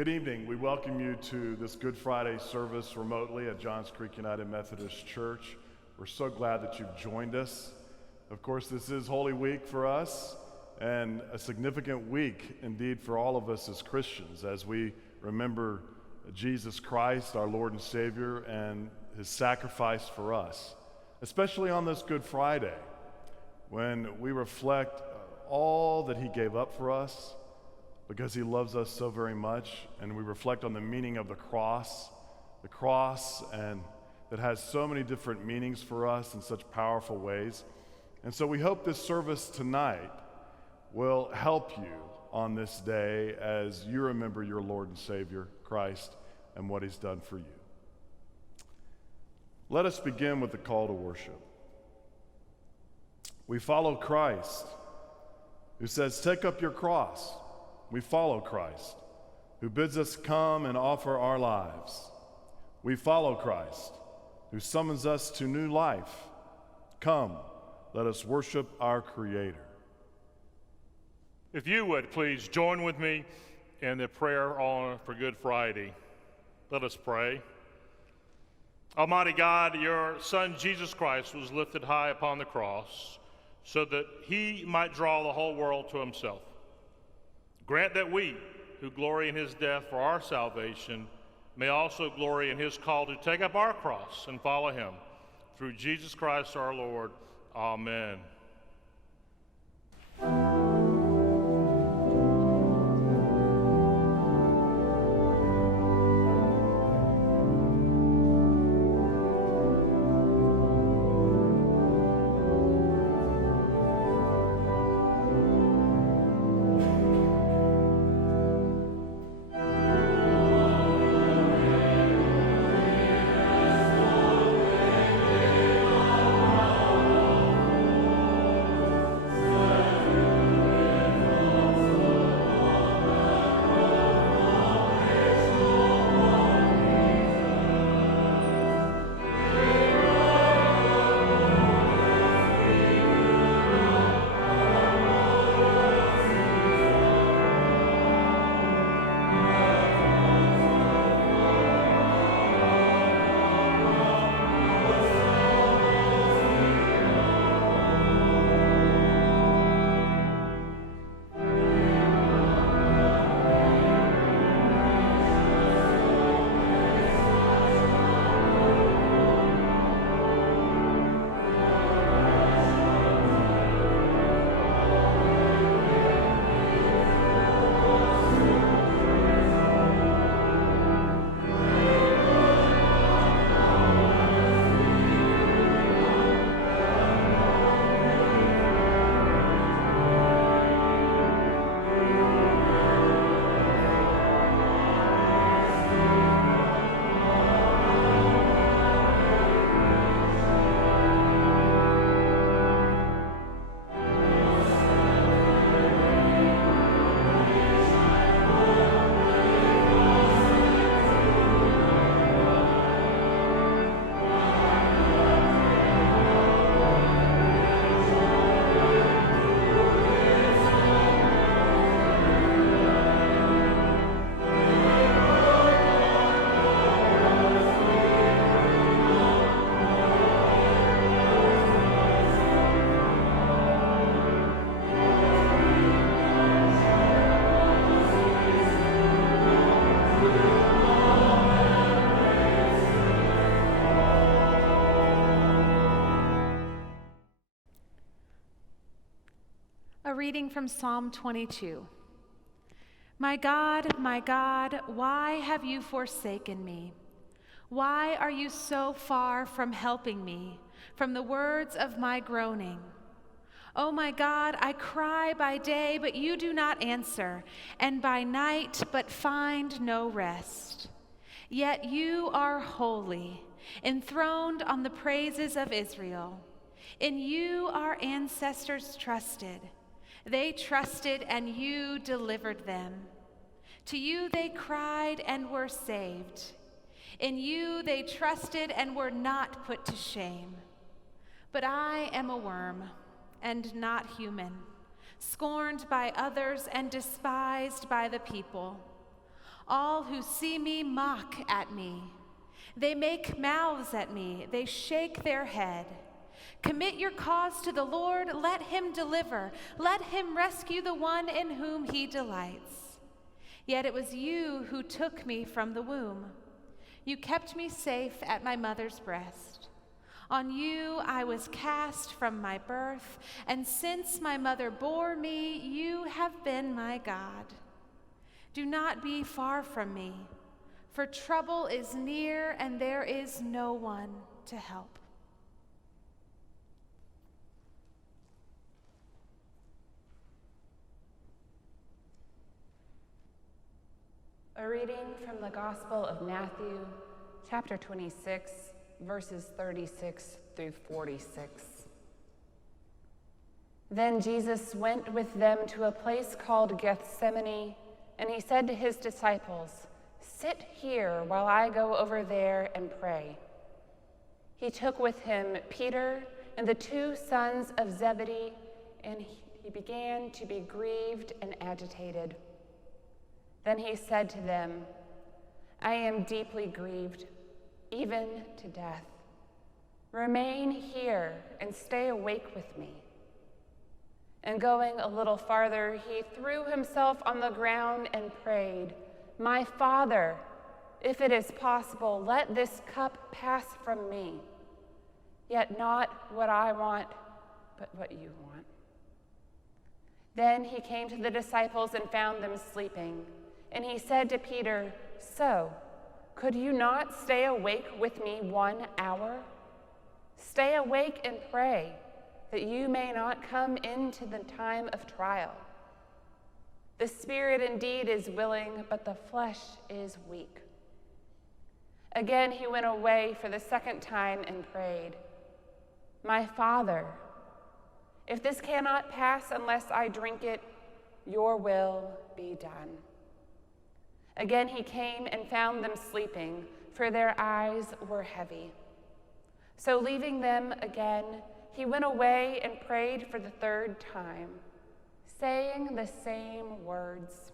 Good evening. We welcome you to this Good Friday service remotely at Johns Creek United Methodist Church. We're so glad that you've joined us. Of course, this is Holy Week for us and a significant week indeed for all of us as Christians as we remember Jesus Christ, our Lord and Savior, and his sacrifice for us, especially on this Good Friday when we reflect all that he gave up for us because he loves us so very much, and we reflect on the meaning of the cross and that has so many different meanings for us in such powerful ways. And so we hope this service tonight will help you on this day as you remember your Lord and Savior, Christ, and what he's done for you. Let us begin with the call to worship. We follow Christ, who says, "Take up your cross." We follow Christ, who bids us come and offer our lives. We follow Christ, who summons us to new life. Come, let us worship our Creator. If you would please join with me in the prayer for Good Friday. Let us pray. Almighty God, your Son Jesus Christ was lifted high upon the cross so that he might draw the whole world to himself. Grant that we, who glory in his death for our salvation, may also glory in his call to take up our cross and follow him. Through Jesus Christ our Lord. Amen. A reading from Psalm 22. My God, why have you forsaken me? Why are you so far from helping me, from the words of my groaning? Oh my God, I cry by day, but you do not answer, and by night, but find no rest. Yet you are holy, enthroned on the praises of Israel. In you our ancestors trusted. They trusted, and you delivered them. To you they cried and were saved. In you they trusted and were not put to shame. But I am a worm and not human, scorned by others and despised by the people. All who see me mock at me. They make mouths at me. They shake their head. Commit your cause to the Lord. Let him deliver. Let him rescue the one in whom he delights. Yet it was you who took me from the womb. You kept me safe at my mother's breast. On you I was cast from my birth, and since my mother bore me, you have been my God. Do not be far from me, for trouble is near and there is no one to help. A reading from the Gospel of Matthew, chapter 26, verses 36 through 46. Then Jesus went with them to a place called Gethsemane, and he said to his disciples, "Sit here while I go over there and pray." He took with him Peter and the 2 sons of Zebedee, and he began to be grieved and agitated. Then he said to them, "I am deeply grieved, even to death. Remain here and stay awake with me." And going a little farther, he threw himself on the ground and prayed, "My Father, if it is possible, let this cup pass from me. Yet not what I want, but what you want." Then he came to the disciples and found them sleeping. And he said to Peter, "So, could you not stay awake with me 1 hour? Stay awake and pray, that you may not come into the time of trial. The spirit indeed is willing, but the flesh is weak." Again he went away for the 2nd time and prayed, "My Father, if this cannot pass unless I drink it, your will be done." Again he came and found them sleeping, for their eyes were heavy. So leaving them again, he went away and prayed for the 3rd time, saying the same words.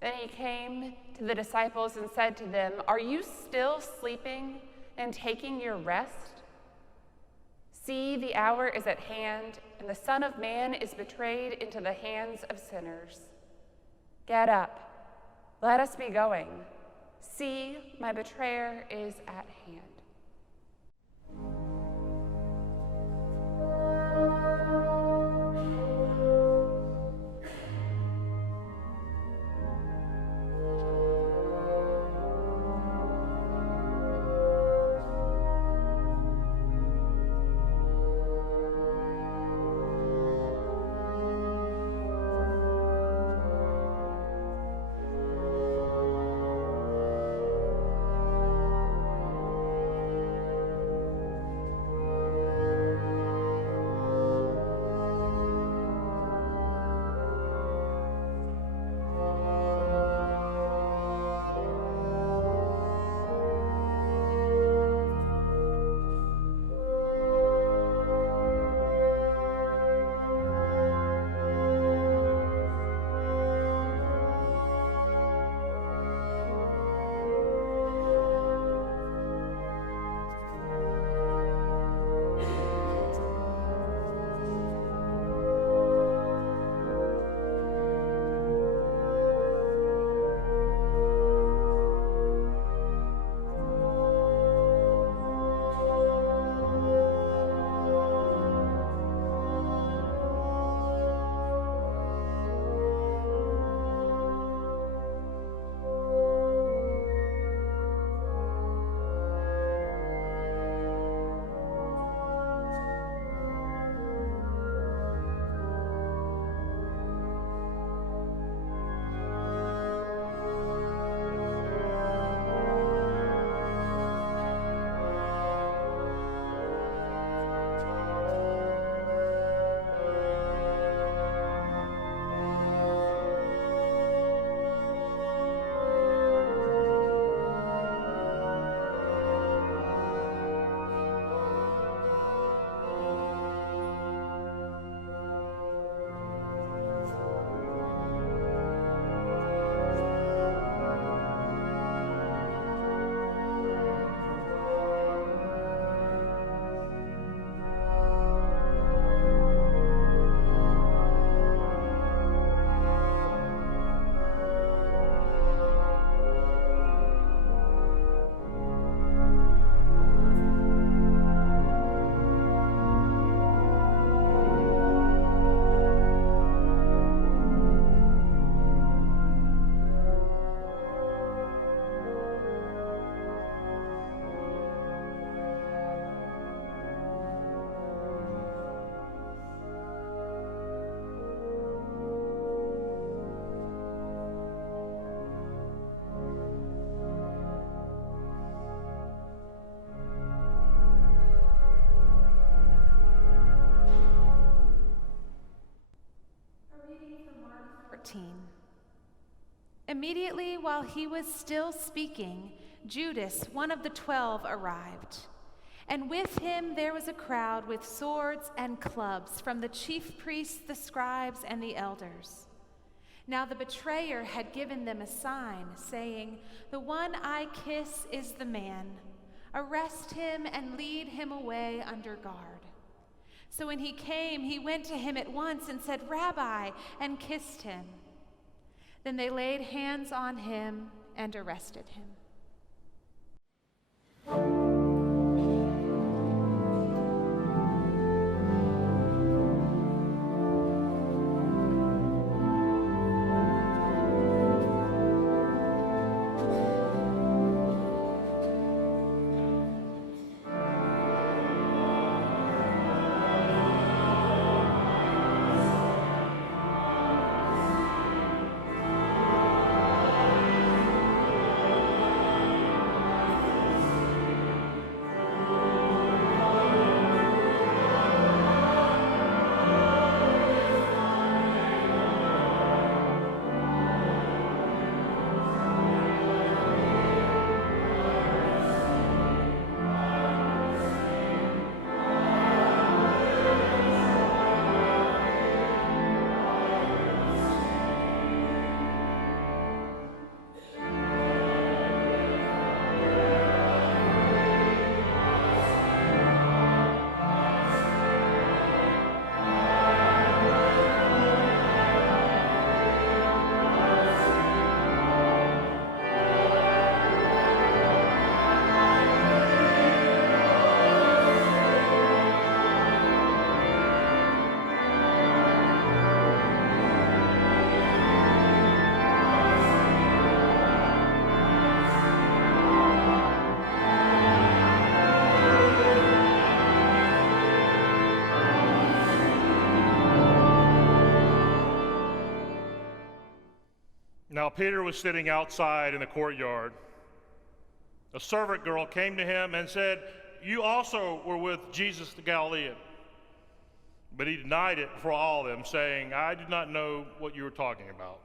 Then he came to the disciples and said to them, "Are you still sleeping and taking your rest? See, the hour is at hand, and the Son of Man is betrayed into the hands of sinners. Get up, let us be going. See, my betrayer is at hand." Immediately while he was still speaking, Judas, one of the 12, arrived. And with him there was a crowd with swords and clubs from the chief priests, the scribes, and the elders. Now the betrayer had given them a sign, saying, "The one I kiss is the man. Arrest him and lead him away under guard." So when he came, he went to him at once and said, "Rabbi," and kissed him. Then they laid hands on him and arrested him. Now Peter was sitting outside in the courtyard. A servant girl came to him and said, "You also were with Jesus the Galilean." But he denied it before all of them, saying, "I do not know what you are talking about."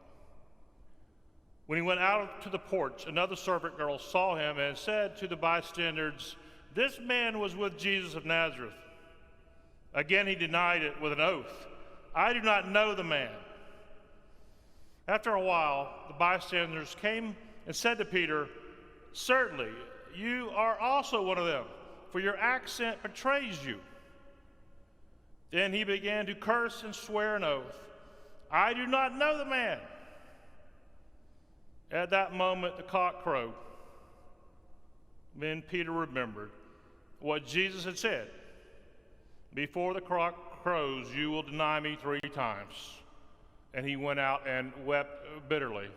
When he went out to the porch, another servant girl saw him and said to the bystanders, "This man was with Jesus of Nazareth." Again he denied it with an oath, "I do not know the man." After a while, the bystanders came and said to Peter, "Certainly, you are also one of them, for your accent betrays you." Then he began to curse and swear an oath, "I do not know the man." At that moment, the cock crowed. Then Peter remembered what Jesus had said, "Before the cock crows, you will deny me 3 times." And he went out and wept bitterly.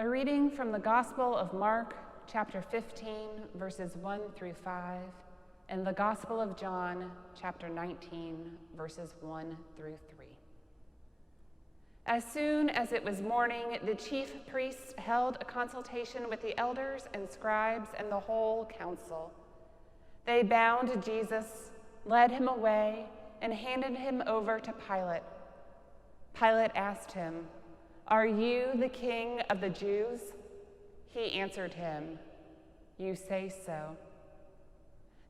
A reading from the Gospel of Mark, chapter 15, verses 1 through 5, and the Gospel of John, chapter 19, verses 1 through 3. As soon as it was morning, the chief priests held a consultation with the elders and scribes and the whole council. They bound Jesus, led him away, and handed him over to Pilate. Pilate asked him, "Are you the king of the Jews?" He answered him, "You say so."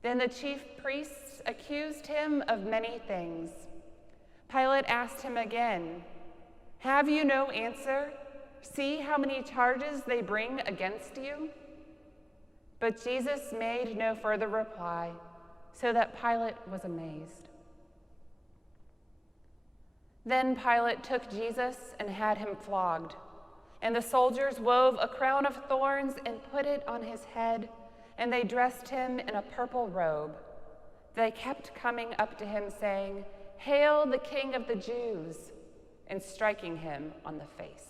Then the chief priests accused him of many things. Pilate asked him again, "Have you no answer? See how many charges they bring against you?" But Jesus made no further reply, so that Pilate was amazed. Then Pilate took Jesus and had him flogged, and the soldiers wove a crown of thorns and put it on his head, and they dressed him in a purple robe. They kept coming up to him saying, "Hail the King of the Jews," and striking him on the face.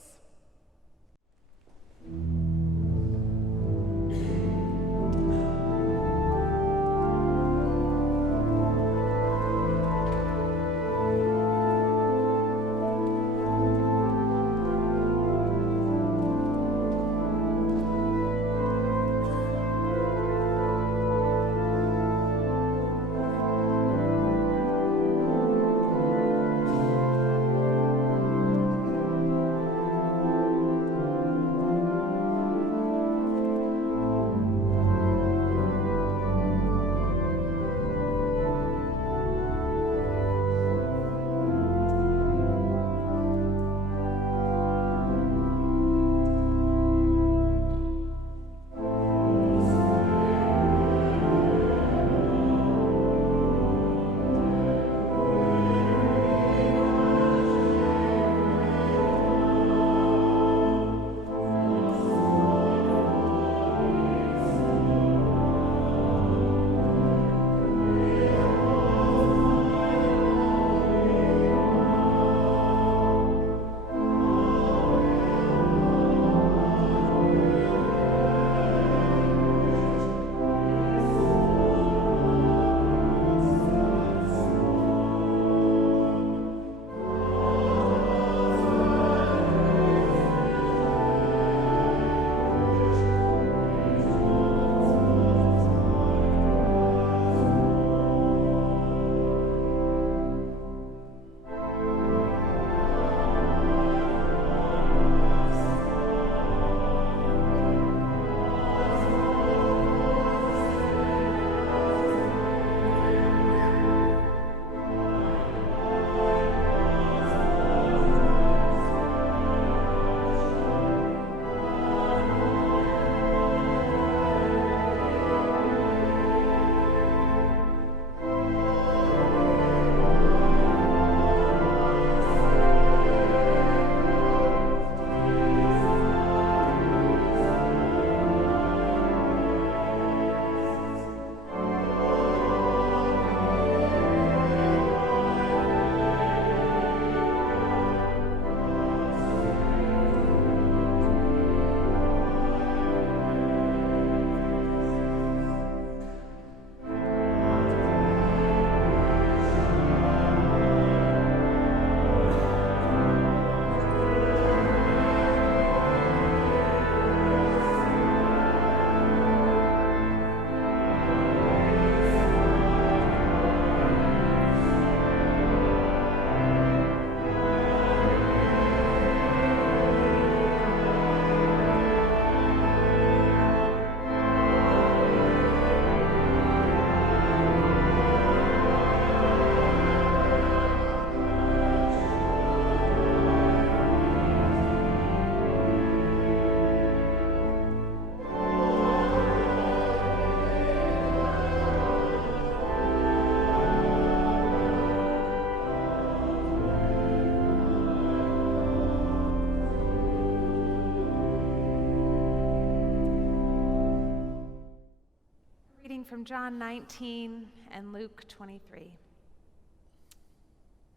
From John 19 and Luke 23.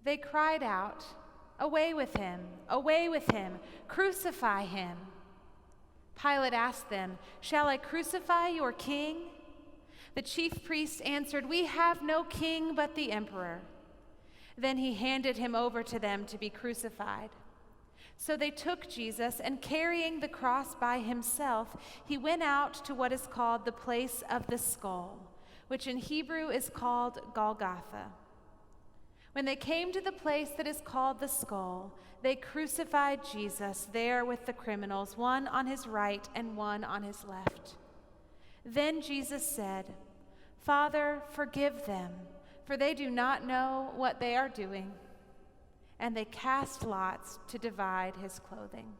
They cried out, "Away with him! Away with him! Crucify him!" Pilate asked them, "Shall I crucify your king?" The chief priests answered, "We have no king but the emperor." Then he handed him over to them to be crucified. So they took Jesus, and carrying the cross by himself, he went out to what is called the place of the skull, which in Hebrew is called Golgotha. When they came to the place that is called the skull, they crucified Jesus there with the criminals, one on his right and one on his left. Then Jesus said, "Father, forgive them, for they do not know what they are doing." And they cast lots to divide his clothing.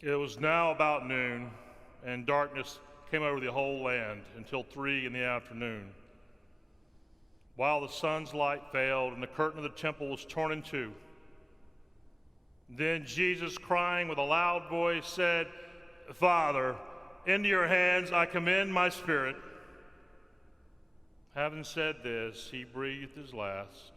It was now about noon, and darkness came over the whole land until 3 in the afternoon, while the sun's light failed and the curtain of the temple was torn in two. Then Jesus, crying with a loud voice, said, "Father, into your hands I commend my spirit." Having said this, he breathed his last.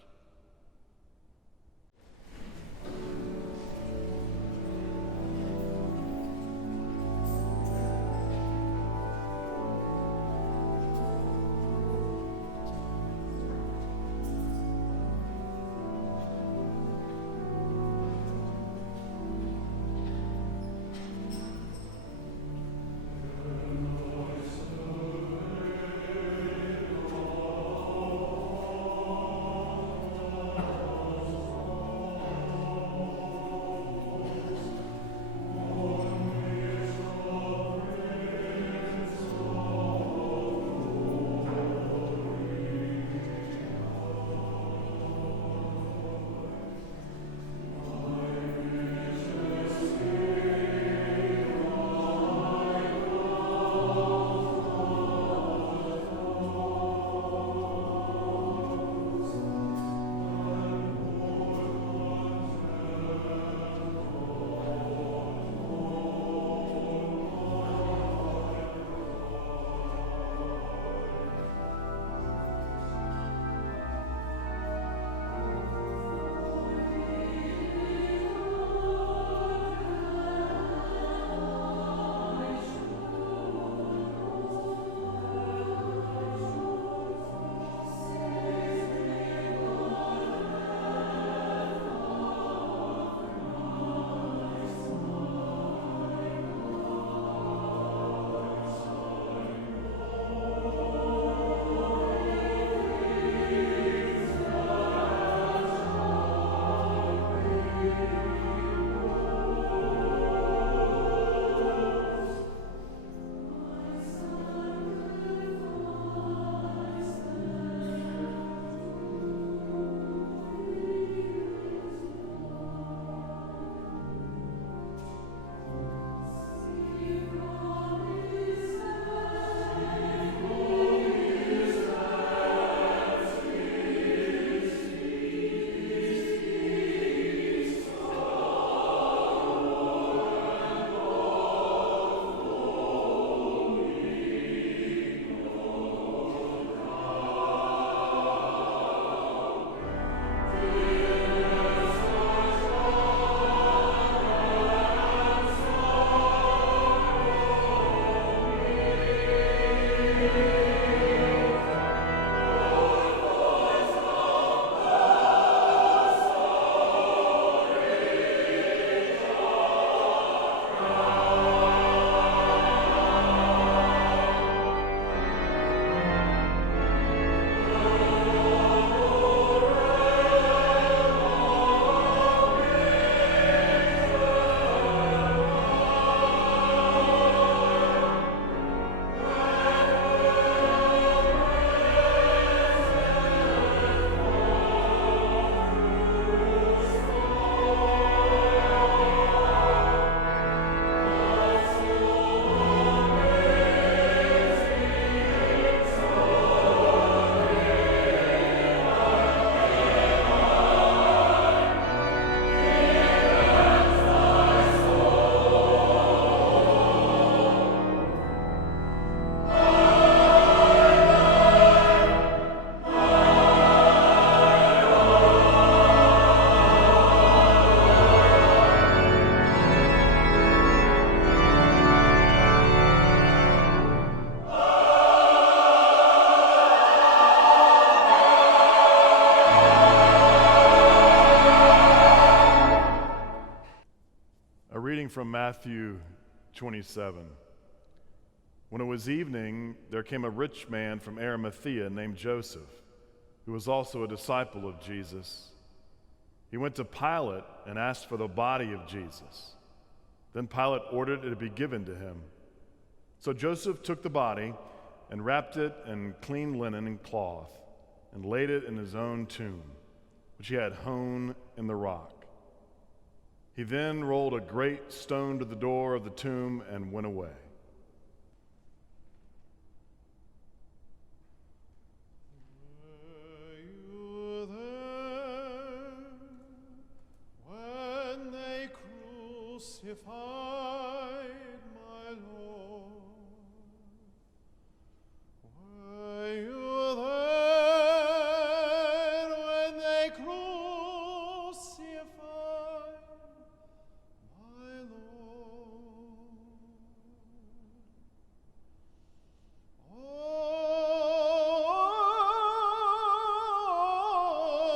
From Matthew 27. When it was evening, there came a rich man from Arimathea named Joseph, who was also a disciple of Jesus. He went to Pilate and asked for the body of Jesus. Then Pilate ordered it to be given to him. So Joseph took the body and wrapped it in clean linen and cloth and laid it in his own tomb, which he had hewn in the rock. He then rolled a great stone to the door of the tomb and went away. Were you there when they crucified my Lord? Were you there when they crucified my Lord?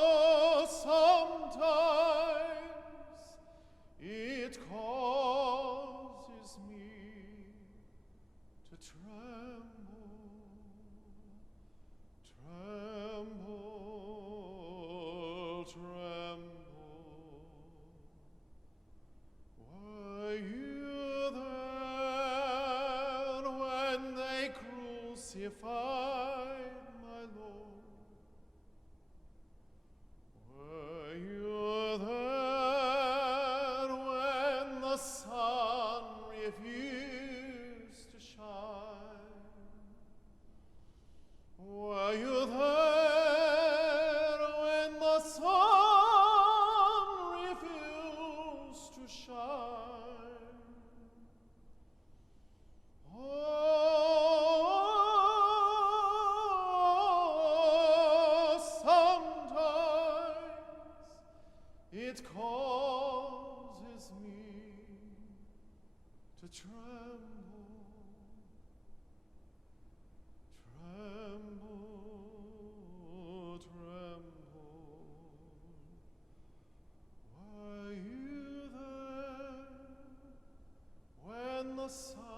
Oh, sometimes it causes me to tremble, tremble, tremble. Were you there when they crucified my Lord? Were you there when the sun refused to shine? Were you there when the sun refused to shine? Oh, sometimes it causes me to tremble, tremble, tremble. Were you there when the sun